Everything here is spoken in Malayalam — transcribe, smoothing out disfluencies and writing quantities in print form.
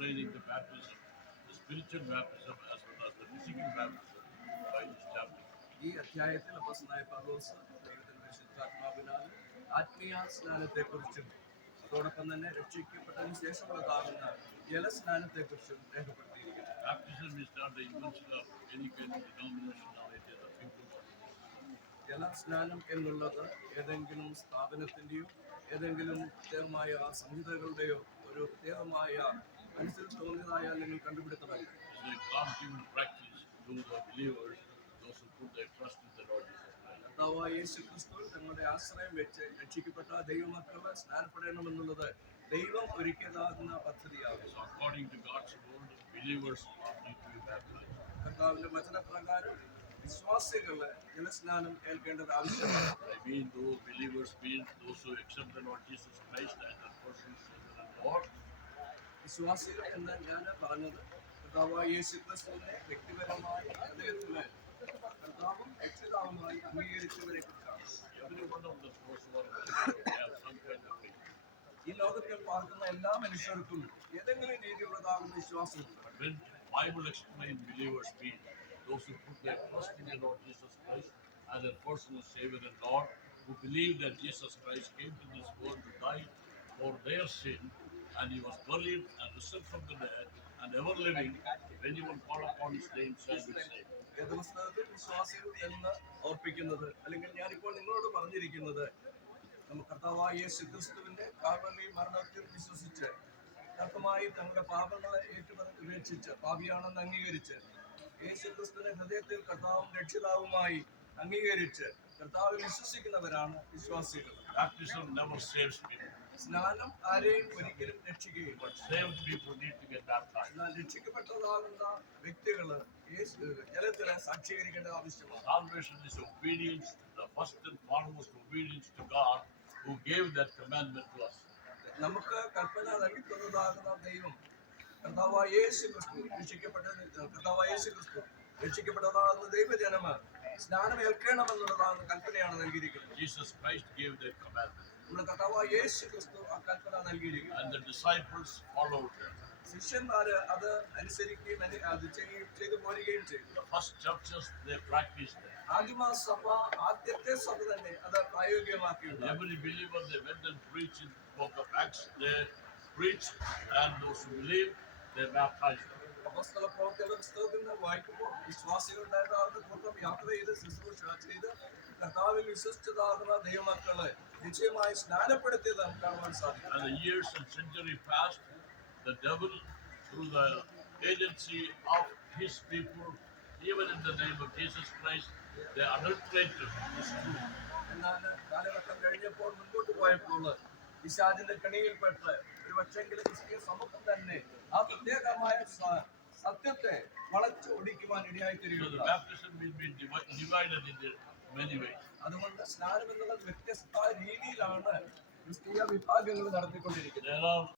explaining the baptism, the spiritual baptism as well as the physical baptism by this chapter. ഈ അധ്യായത്തിൽ അപ്പോസ്തലനായ പൗലോസ് ദൈവത്തിന്റെ പരിശുദ്ധാത്മാവിനാൽ ആത്മീയ സ്നാനത്തെക്കുറിച്ചും അതോടൊപ്പം തന്നെ രക്ഷിക്കപ്പെട്ടതിന് ശേഷമുള്ളതാകുന്ന ജലസ്നാനത്തെക്കുറിച്ചും രേഖപ്പെടുത്തിയിരിക്കുന്നു. Baptism is not the invention of any kind of denomination or it is a people. ജലസ്നാനം എന്നുള്ളത് ഏതെങ്കിലും സ്ഥാപനത്തിന്റെയോ ഏതെങ്കിലും പ്രത്യേകമായ സംഹിതകളുടെയോ ഒരു പ്രത്യേകമായ മനസ്സിൽ തോന്നിയതായ അല്ലെങ്കിൽ കണ്ടുപിടുത്തമല്ല. It's a God-given practice to the believers, those who put their trust in the Lord Jesus Christ. കർത്താവായ യേശു ക്രിസ്തുവിൽ തങ്ങളുടെ ആശ്രയം വെച്ച് രക്ഷിക്കപ്പെട്ട ദൈവമക്കളെ സ്നാനപ്പെടണമെന്നുള്ളത് ദൈവം ഒരുക്കിയതാകുന്ന പദ്ധതിയാകും. So according to God's word, believers need to be baptized. കർത്താവിന്റെ വചനപ്രകാരം വിശ്വാസികള് ജലസ്നാനം ഏൽക്കേണ്ടത് ആവശ്യമാണ്. I mean, those believers mean those who accept the Lord Jesus Christ as their personal Savior and Lord. വിശ്വാസികൾ എന്ന് ഞാൻ പറഞ്ഞത് കർത്താവായ യേശു ക്രിസ്തുവിനെ വ്യക്തിപരമായി ഹൃദയത്തില് കർത്താവും രക്ഷിതാവുമായി അംഗീകരിച്ചവരെ കുറിച്ചാണ്. Every one of the those who are have some kind of faith. ഈ ലോകത്തിൽ പാർക്കുന്ന എല്ലാ മനുഷ്യർക്കും ഏതെങ്കിലും രീതിയിലുള്ളതാകുന്ന വിശ്വാസമുണ്ട്. But when Bible explains believers mean those who put their trust in the Lord Jesus Christ as their personal Savior and Lord, who believe that Jesus Christ came to this world to die for their sin, and he was buried and risen from the dead, and ever living, if anyone call upon his name shall be saved. വേദപുസ്തകത്തിൽ വിശ്വാസികൾ എന്ന് ഓർപ്പിക്കുന്നത് അല്ലെങ്കിൽ ഞാനിപ്പോൾ നിങ്ങളോട് പറഞ്ഞിരിക്കുന്നത് നമുക്ക് കർത്താവായ യേശു ക്രിസ്തുവിന്റെ കാൽവരി മരണത്തിൽ വിശ്വസിച്ച് കർത്തമായി തങ്ങളുടെ പാപങ്ങളെ ഉപേക്ഷിച്ച് പാപിയാണെന്ന് അംഗീകരിച്ച് യേശു ക്രിസ്തുവിന്റെ ഹൃദയത്തിൽ കർത്താവും രക്ഷിതാവുമായി അംഗീകരിച്ച് കർത്താവിൽ വിശ്വസിക്കുന്നവരാണ് വിശ്വാസികൾ. Baptism never saves people, സ്നാനം ആരെയും ഒരിക്കലും രക്ഷിക്കുകയില്ല. but saved people need to get baptized. എന്നാൽ രക്ഷിക്കപ്പെട്ടതാകുന്ന വ്യക്തികള് ജലത്തില് സാക്ഷീകരിക്കേണ്ട ആവശ്യമാണ്. Salvation is obedience, the first and foremost obedience to God who gave that commandment to us. നമുക്ക് കൽപ്പന നൽകിത്തന്നതാകുന്ന ദൈവം കർത്താവായ യേശു ക്രിസ്തു രക്ഷിക്കപ്പെട്ടതാകുന്ന ദൈവജനമ സ്നാനം ഏൽക്കണമെന്നുള്ളതാകുന്ന കൽപ്പനയാണ് നൽകിയിരിക്കുന്നത്. Jesus Christ gave that commandment, നമ്മുടെ കർത്താവായ യേശു ക്രിസ്തു ആ കൽപ്പന നൽകിയിരിക്കുന്നു. and the disciples followed it. ശിഷ്യന്മാര് അത് അനുസരിക്കുകയും അത് ചെയ്തു പോരുകയും ചെയ്തു. The first churches, they practiced it. ആദിമ സഭ ആദ്യത്തെ സഭ തന്നെ അത് പ്രായോഗികമാക്കിയിട്ടുണ്ട്. Every believer, they went and preached in the book of Acts, they preached, and those who believed, they baptized them. അപ്പോസ്തല പ്രവൃത്തികളുടെ പുസ്തകത്തിൽ നിന്ന് വായിക്കുമ്പോൾ വിശ്വാസികളുണ്ടായിരുന്ന കൂട്ടം യാത്ര ചെയ്ത് ശുശ്രൂഷ ചെയ്ത് കർത്താവിൽ വിശ്വസിച്ചതാകുന്ന ദൈവമക്കളെ നിശ്ചയമായി സ്നാനപ്പെടുത്തിയത് നമുക്ക് കാണുവാൻ സാധിക്കും. And the years and century passed, the devil, through the agency of his people, even in the name of Jesus Christ, they adulterated this truth. എന്നാൽ കാലഘട്ടം കഴിഞ്ഞപ്പോൾ മുൻപോട്ട് പോയപ്പോൾ പിശാചിന്റെ കെണിയിൽപ്പെട്ട് ഒരു പക്ഷെങ്കിലും ക്രിസ്തീയ സമൂഹം തന്നെ ആ പ്രത്യേകമായ സത്യത്തെ വളച്ച് ഒടിക്കുവാൻ ഇടയായി So the തീരുകയുണ്ടായി. baptism will be divided into many ways. അതുകൊണ്ട് സ്നാനം എന്നുള്ളത് വ്യത്യസ്ത രീതിയിലാണ് ക്രിസ്തീയ വിഭാഗങ്ങൾ നടത്തിക്കൊണ്ടിരിക്കുന്നത്. There are